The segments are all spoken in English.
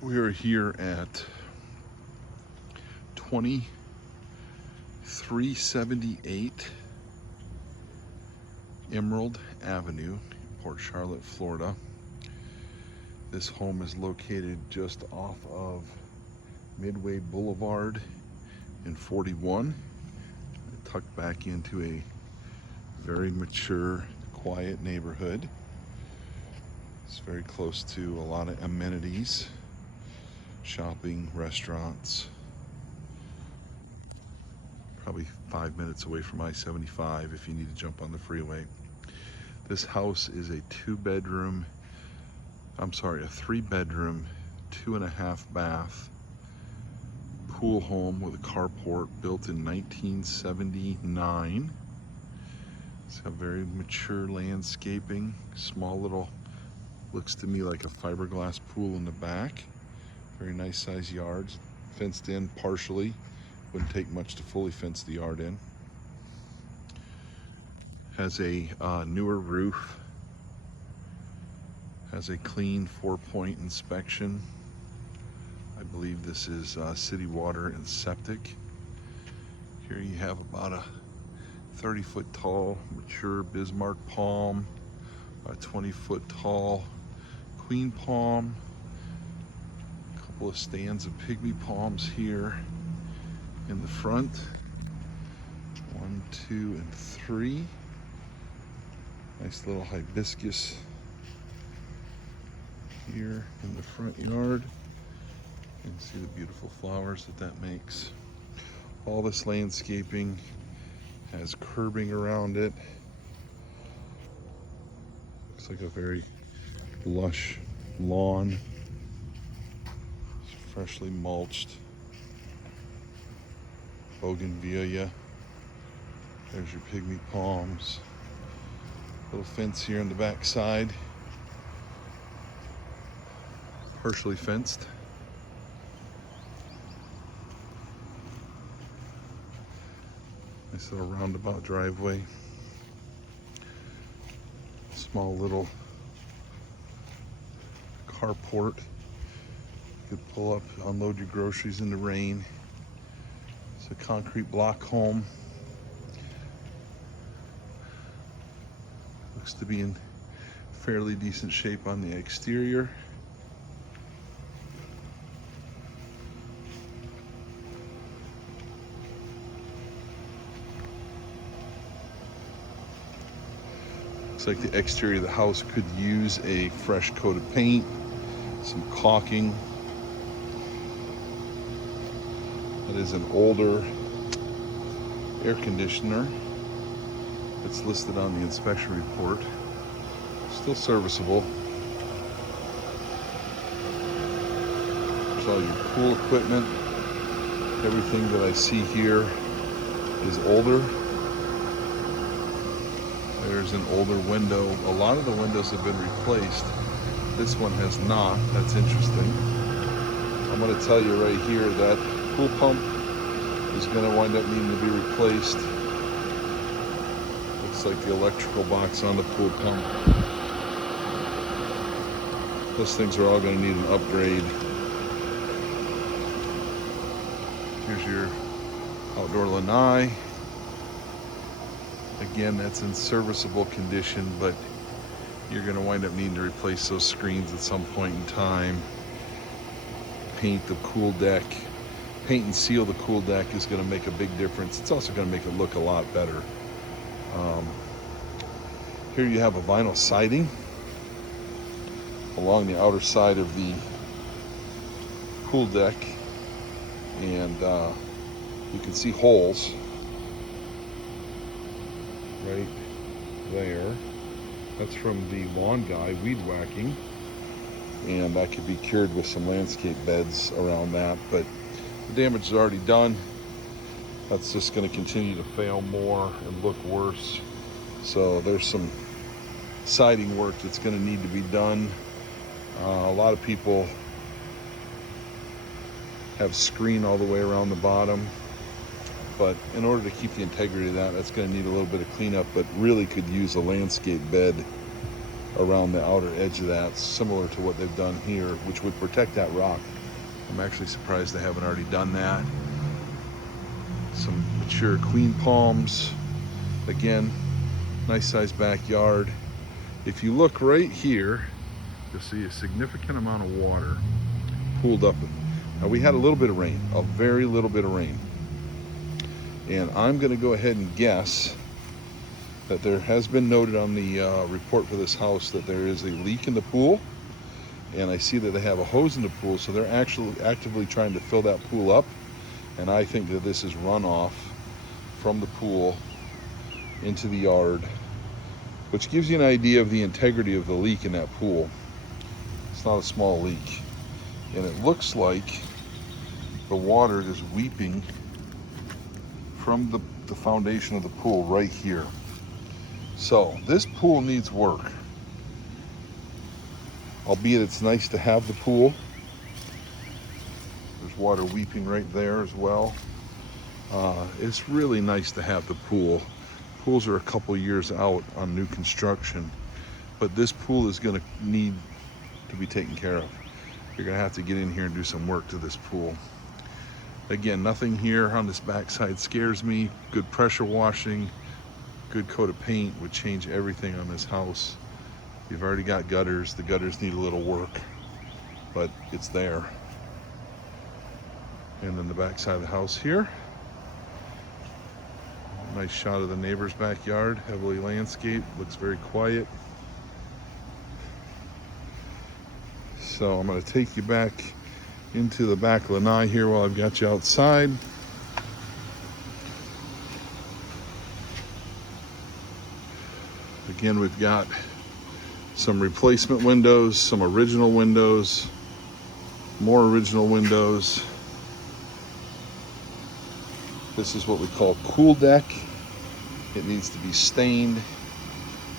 We are here at 2378 Emerald Avenue, Port Charlotte, Florida. This home is located just off of Midway Boulevard in 41, tucked back into a very mature, quiet neighborhood. It's very close to a lot of amenities, shopping, restaurants. Probably 5 minutes away from I-75 if you need to jump on the freeway. This house is a three bedroom, 2.5 bath pool home with a carport built in 1979. It's a very mature landscaping, small little, looks to me like a fiberglass pool in the back. Very nice size yards, fenced in partially. Wouldn't take much to fully fence the yard in. Has a newer roof. Has a clean 4-point inspection. I believe this is city water and septic. Here you have about a 30-foot tall mature Bismarck palm, a 20-foot tall queen palm, a couple of stands of pygmy palms here in the front. 1, 2, and 3. Nice little hibiscus here in the front yard. You can see the beautiful flowers that makes. All this landscaping has curbing around it. Looks like a very lush lawn. It's freshly mulched. Bougainvillea. There's your pygmy palms. Little fence here on the back side. Partially fenced. Nice little roundabout driveway. Small little carport. You could pull up, unload your groceries in the rain. It's a concrete block home. Looks to be in fairly decent shape on the exterior. Looks like the exterior of the house could use a fresh coat of paint, some caulking. That is an older air conditioner that's listed on the inspection report. Still serviceable. There's all your pool equipment. Everything that I see here is older. There's an older window. A lot of the windows have been replaced. This one has not. That's interesting. I'm going to tell you right here that pool pump is going to wind up needing to be replaced. Looks like the electrical box on the pool pump. Those things are all going to need an upgrade. Here's your outdoor lanai. Again, that's in serviceable condition, but you're going to wind up needing to replace those screens at some point in time. Paint the cool deck. Paint and seal the cool deck is going to make a big difference. It's also going to make it look a lot better. Here you have a vinyl siding along the outer side of the pool deck, and you can see holes right there. That's from the lawn guy weed whacking, and that could be cured with some landscape beds around that, but the damage is already done. That's just going to continue to fail more and look worse. So there's some siding work that's going to need to be done. A lot of people have screen all the way around the bottom, but in order to keep the integrity of that, that's going to need a little bit of cleanup, but really could use a landscape bed around the outer edge of that, similar to what they've done here, which would protect that rock. I'm actually surprised they haven't already done that. Some mature queen palms. Again, nice sized backyard. If you look right here, you'll see a significant amount of water pooled up. Now we had a little bit of rain, a very little bit of rain. And I'm gonna go ahead and guess that there has been noted on the report for this house that there is a leak in the pool. And I see that they have a hose in the pool, so they're actually actively trying to fill that pool up. And I think that this is runoff from the pool into the yard, which gives you an idea of the integrity of the leak in that pool. It's not a small leak. And it looks like the water is weeping from the foundation of the pool right here. So this pool needs work. Albeit it's nice to have the pool. There's water weeping right there as well. It's really nice to have the pool. Pools are a couple years out on new construction, but this pool is gonna need to be taken care of. You're gonna have to get in here and do some work to this pool. Again, nothing here on this backside scares me. Good pressure washing, good coat of paint would change everything on this house. You've already got gutters. The gutters need a little work, but it's there. And then the back side of the house here. Nice shot of the neighbor's backyard, heavily landscaped, looks very quiet. So I'm gonna take you back into the back of the lanai here while I've got you outside. Again, we've got some replacement windows, some original windows, more original windows. This is what we call cool deck. It needs to be stained,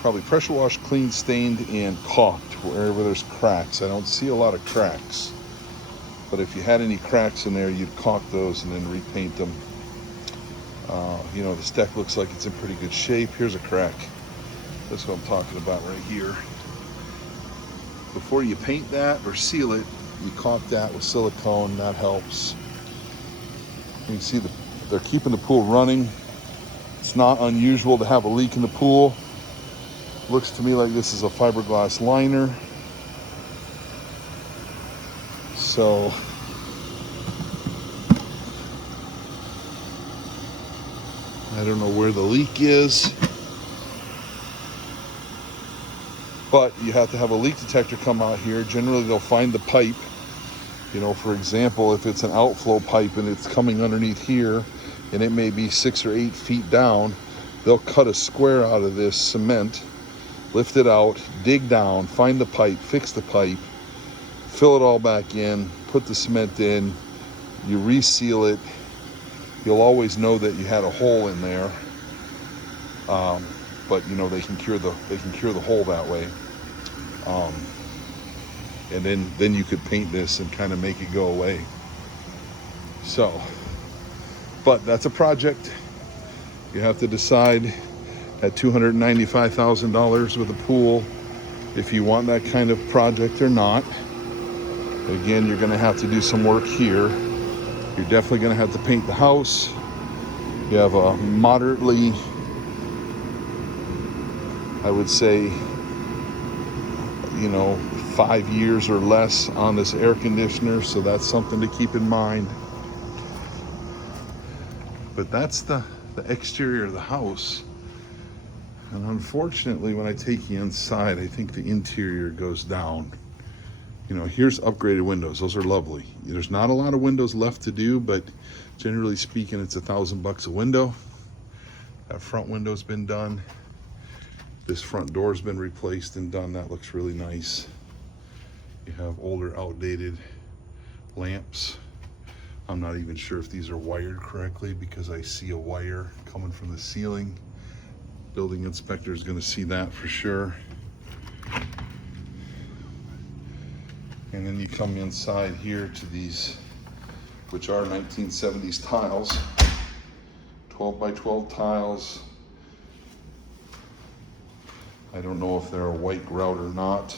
probably pressure washed, cleaned, stained, and caulked wherever there's cracks. I don't see a lot of cracks, but if you had any cracks in there, you'd caulk those and then repaint them. You know, this deck looks like it's in pretty good shape. Here's a crack. That's what I'm talking about right here. Before you paint that or seal it, you caulk that with silicone. That helps. You can see they're keeping the pool running. It's not unusual to have a leak in the pool. Looks to me like this is a fiberglass liner. So I don't know where the leak is, but you have to have a leak detector come out here. Generally they'll find the pipe. You know, for example, if it's an outflow pipe and it's coming underneath here and it may be 6 or 8 feet down, they'll cut a square out of this cement, lift it out, dig down, find the pipe, fix the pipe, fill it all back in, put the cement in, you reseal it. You'll always know that you had a hole in there, but you know they can cure the hole that way. And then you could paint this and kind of make it go away. So, but that's a project. You have to decide at $295,000 with a pool if you want that kind of project or not. Again, you're gonna have to do some work here. You're definitely gonna have to paint the house. You have a moderately, I would say, you know, 5 years or less on this air conditioner, so that's something to keep in mind. But that's the exterior of the house. And unfortunately, when I take you inside, I think the interior goes down. You know, here's upgraded windows. Those are lovely. There's not a lot of windows left to do, but generally speaking, it's $1,000 a window. That front window's been done. This front door's been replaced and done. That looks really nice. You have older, outdated lamps. I'm not even sure if these are wired correctly because I see a wire coming from the ceiling. Building inspector is going to see that for sure. And then you come inside here to these, which are 1970s tiles, 12 by 12 tiles. I don't know if they're a white grout or not,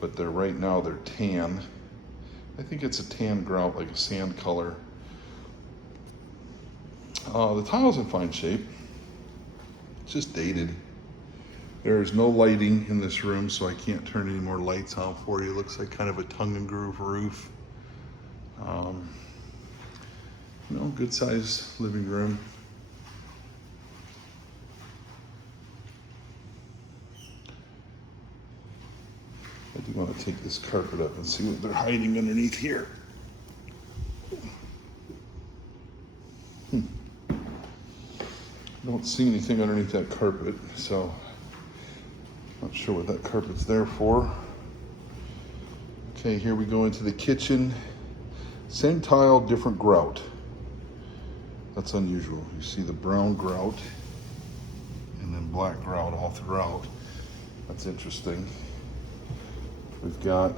but right now they're tan. I think it's a tan grout, like a sand color. The tile's in fine shape. It's just dated. There is no lighting in this room, so I can't turn any more lights on for you. It looks like kind of a tongue and groove roof. You know, good sized living room. I do want to take this carpet up and see what they're hiding underneath here. Don't see anything underneath that carpet, so not sure what that carpet's there for. Okay, here we go into the kitchen. Same tile, different grout. That's unusual. You see the brown grout and then black grout all throughout. That's interesting. We've got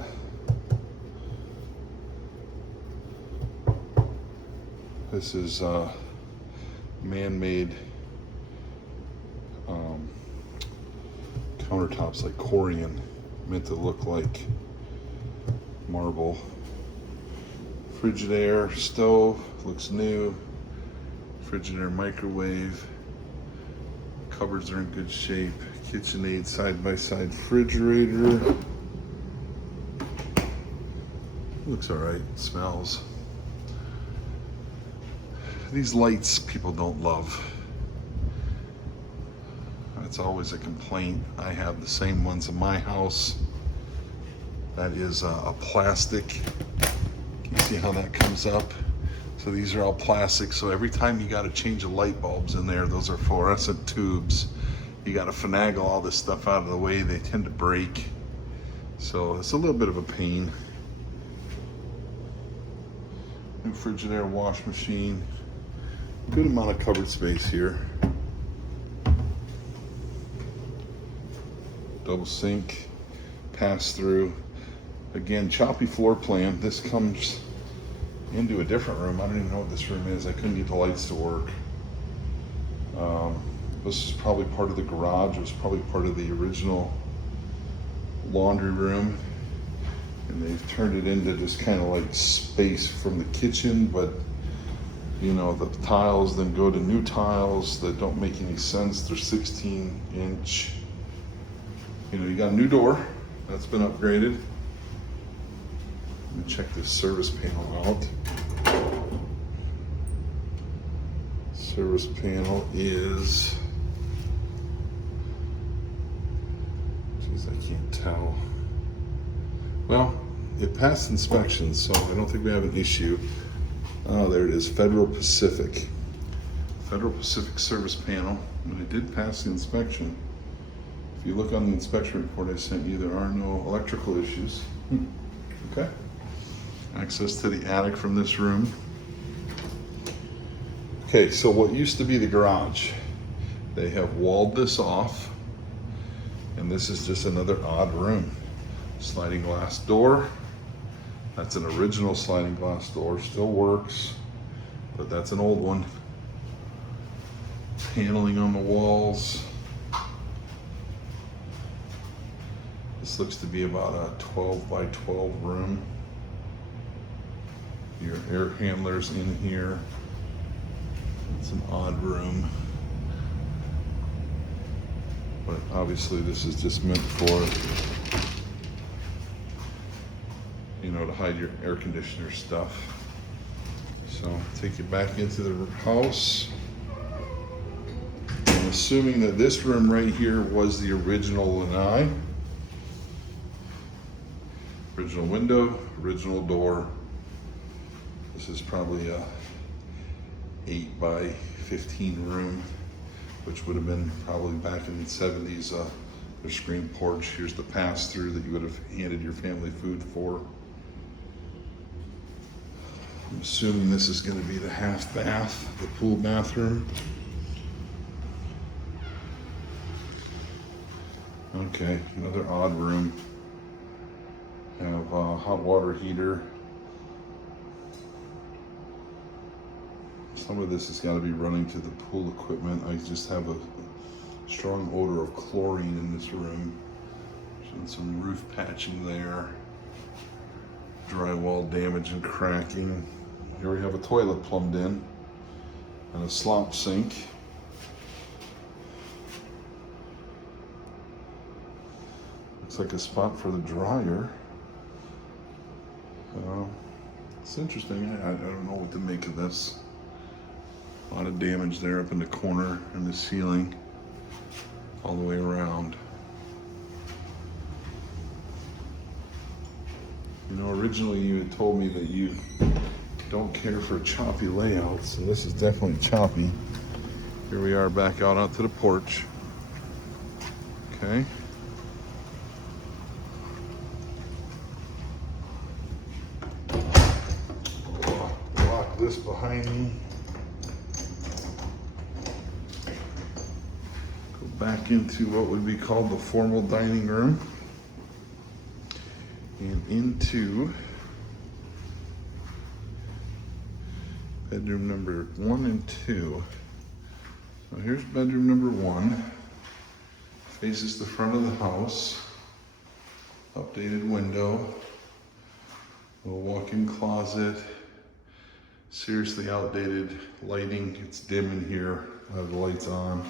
this is man-made countertops, like Corian, meant to look like marble. Frigidaire stove, looks new. Frigidaire microwave. Cupboards are in good shape. KitchenAid side-by-side refrigerator. Looks all right, smells. These lights people don't love. That's always a complaint. I have the same ones in my house. That is a plastic. Can you see how that comes up? So these are all plastic. So every time you got to change the light bulbs in there, those are fluorescent tubes. You got to finagle all this stuff out of the way. They tend to break. So it's a little bit of a pain. New Frigidaire wash machine. Good amount of cupboard space here. Double sink, pass through. Again, choppy floor plan. This comes into a different room. I don't even know what this room is. I couldn't get the lights to work. This is probably part of the garage. It was probably part of the original laundry room. And they've turned it into just kind of like space from the kitchen, but you know, the tiles then go to new tiles that don't make any sense. They're 16-inch. You know, you got a new door that's been upgraded. Let me check this service panel out. Service panel is, geez, I can't tell. Well, it passed inspection, so I don't think we have an issue. Oh, there it is, Federal Pacific. Federal Pacific service panel, and it did pass the inspection. If you look on the inspection report I sent you, there are no electrical issues. Okay. Access to the attic from this room. Okay, so what used to be the garage, they have walled this off, and this is just another odd room. Sliding glass door. That's an original sliding glass door, still works, but that's an old one. Paneling on the walls. This looks to be about a 12 by 12 room. Your air handlers in here. It's an odd room. But obviously this is just meant for, you know, to hide your air conditioner stuff. So take you back into the house. I'm assuming that this room right here was the original lanai. Original window, original door. This is probably a 8 by 15 room, which would have been probably back in the 70s. Their screen porch. Here's the pass through that you would have handed your family food for. I'm assuming this is going to be the half bath, the pool bathroom. Okay, another odd room. Have a hot water heater. Some of this has got to be running to the pool equipment. I just have a Strong odor of chlorine in this room. Showing some roof patching there. Drywall damage and cracking. Here we have a toilet plumbed in and a slop sink. Looks like a spot for the dryer. It's interesting. I don't know what to make of this. A lot of damage there up in the corner and the ceiling all the way around. You know, originally you had told me that you don't care for choppy layouts, and this is definitely choppy. Here we are back out onto the porch. Okay. Lock this behind me. Go back into what would be called the formal dining room. And into bedroom number 1 and 2. So here's bedroom number 1. Faces the front of the house. Updated window. Little walk-in closet. Seriously outdated lighting. It's dim in here. I have the lights on.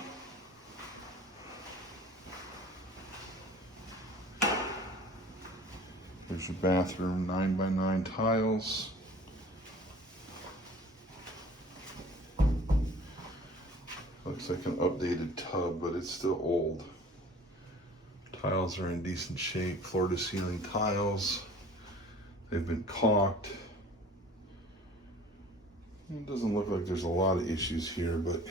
There's your bathroom, 9x9 tiles. Looks like an updated tub, but it's still old. Tiles are in decent shape, floor to ceiling tiles. They've been caulked. It doesn't look like there's a lot of issues here, but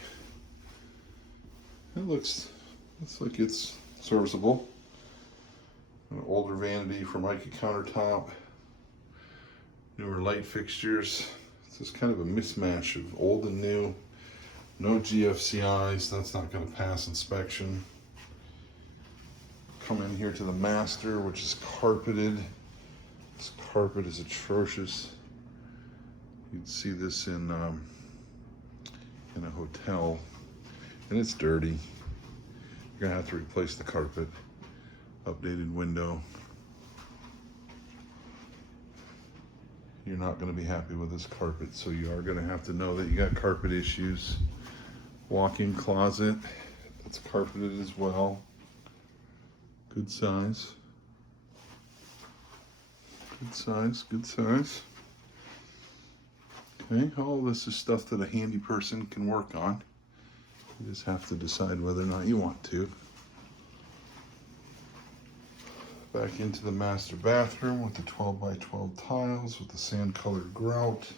it looks like it's serviceable. An older vanity for mica countertop. Newer light fixtures. It's just kind of a mismatch of old and new. No GFCIs, that's not going to pass inspection. Come in here to the master, which is carpeted. This carpet is atrocious. You'd see this in a hotel, and it's dirty. You're gonna have to replace the carpet. Updated window. You're not gonna be happy with this carpet, so you are gonna have to know that you got carpet issues. Walk-in closet, that's carpeted as well. Good size. Good size, good size. Okay, all this is stuff that a handy person can work on. You just have to decide whether or not you want to. Back into the master bathroom with the 12x12 tiles with the sand colored grout.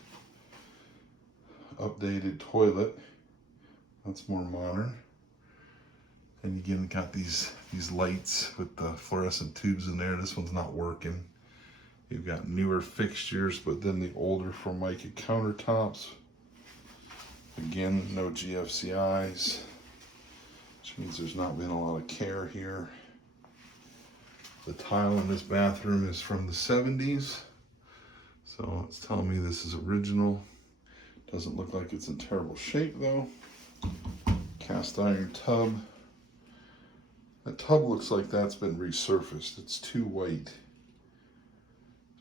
Updated toilet. That's more modern. And again, got these lights with the fluorescent tubes in there. This one's not working. You've got newer fixtures, but then the older Formica countertops. Again, no GFCIs, which means there's not been a lot of care here. The tile in this bathroom is from the 70s, so it's telling me this is original. Doesn't look like it's in terrible shape though. Cast iron tub. That tub looks like that's been resurfaced. It's too white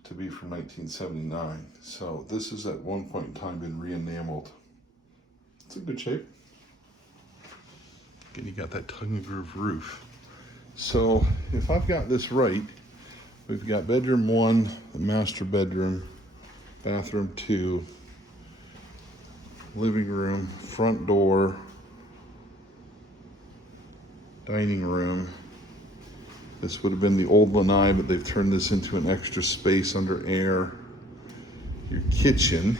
to be from 1979. So this has at one point in time been re-enameled. It's in good shape. Again, you got that tongue and groove roof. So if I've got this right, we've got bedroom 1, the master bedroom, bathroom 2, living room, front door, dining room. This would have been the old lanai, but they've turned this into an extra space under air. Your kitchen,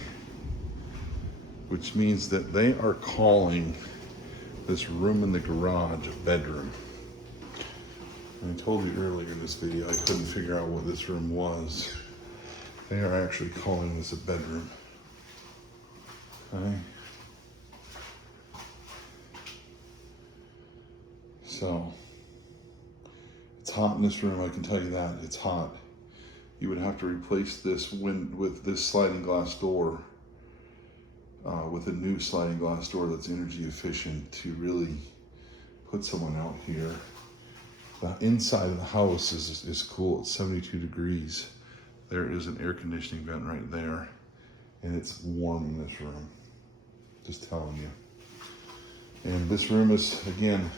which means that they are calling this room in the garage a bedroom. And I told you earlier in this video, I couldn't figure out what this room was. They are actually calling this a bedroom. Okay. So, it's hot in this room, I can tell you that. It's hot. You would have to replace this with this sliding glass door with a new sliding glass door that's energy efficient to really put someone out here. The inside of the house is cool. It's 72 degrees. There is an air conditioning vent right there, and it's warm in this room. Just telling you. And this room is, again,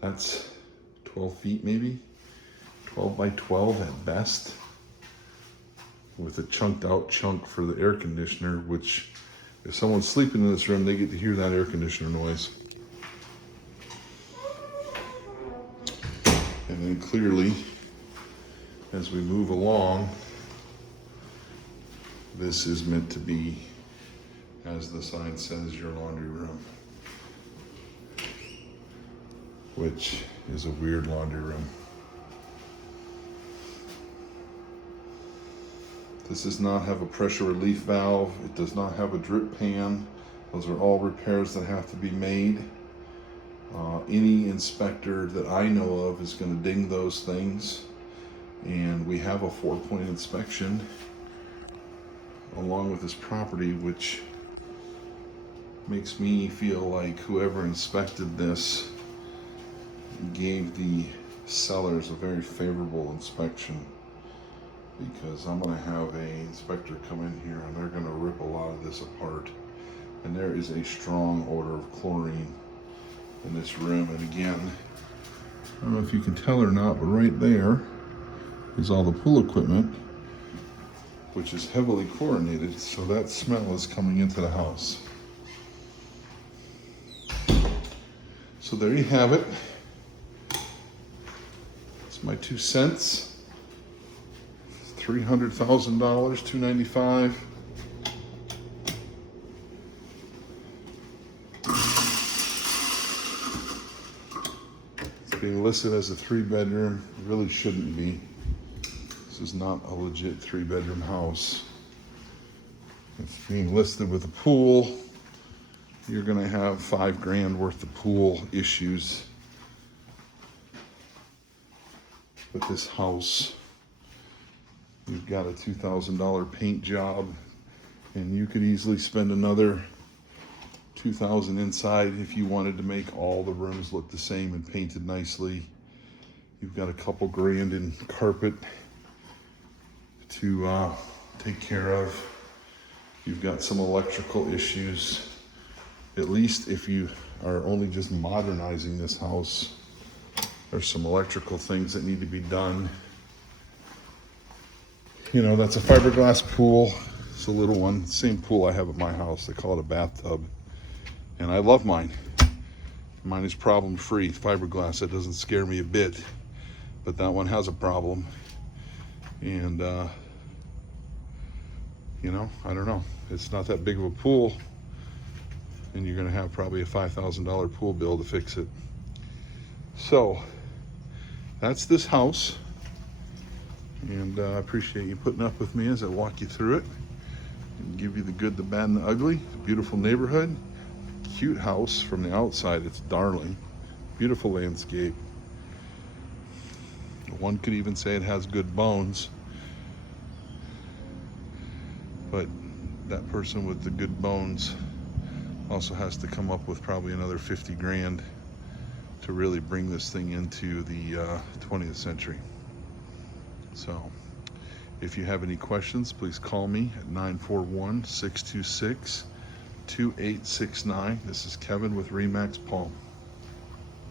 that's 12 feet maybe, 12 by 12 at best, with a chunked out chunk for the air conditioner, which if someone's sleeping in this room, they get to hear that air conditioner noise. And then clearly, as we move along, this is meant to be, as the sign says, your laundry room, which is a weird laundry room. This does not have a pressure relief valve. It does not have a drip pan. Those are all repairs that have to be made. Any inspector that I know of is going to ding those things. And we have a 4-point inspection along with this property, which makes me feel like whoever inspected this gave the sellers a very favorable inspection, because I'm going to have an inspector come in here and they're going to rip a lot of this apart. And there is a strong odor of chlorine in this room. And again, I don't know if you can tell or not, but right there is all the pool equipment, which is heavily chlorinated, so that smell is coming into the house. So there you have it. It's my 2 cents. $300,000, $295. It's being listed as a 3-bedroom. It really shouldn't be. This is not a legit 3-bedroom house. It's being listed with a pool. You're gonna have $5,000 worth of pool issues with this house. You've got a $2,000 paint job, and you could easily spend another $2,000 inside if you wanted to make all the rooms look the same and painted nicely. You've got a couple grand in carpet to take care of. You've got some electrical issues. At least if you are only just modernizing this house, there's some electrical things that need to be done. You know, that's a fiberglass pool. It's a little one, same pool I have at my house. They call it a bathtub. And I love mine. Mine is problem free. Fiberglass, that doesn't scare me a bit. But that one has a problem. And you know, I don't know. It's not that big of a pool. And you're gonna have probably a $5,000 pool bill to fix it. So, that's this house. And I appreciate you putting up with me as I walk you through it and give you the good, the bad, and the ugly. Beautiful neighborhood, cute house from the outside. It's darling, beautiful landscape. One could even say it has good bones, but that person with the good bones also has to come up with probably another 50 grand to really bring this thing into the 20th century. So if you have any questions, please call me at 941-626-2869. This is Kevin with RE/MAX Palm.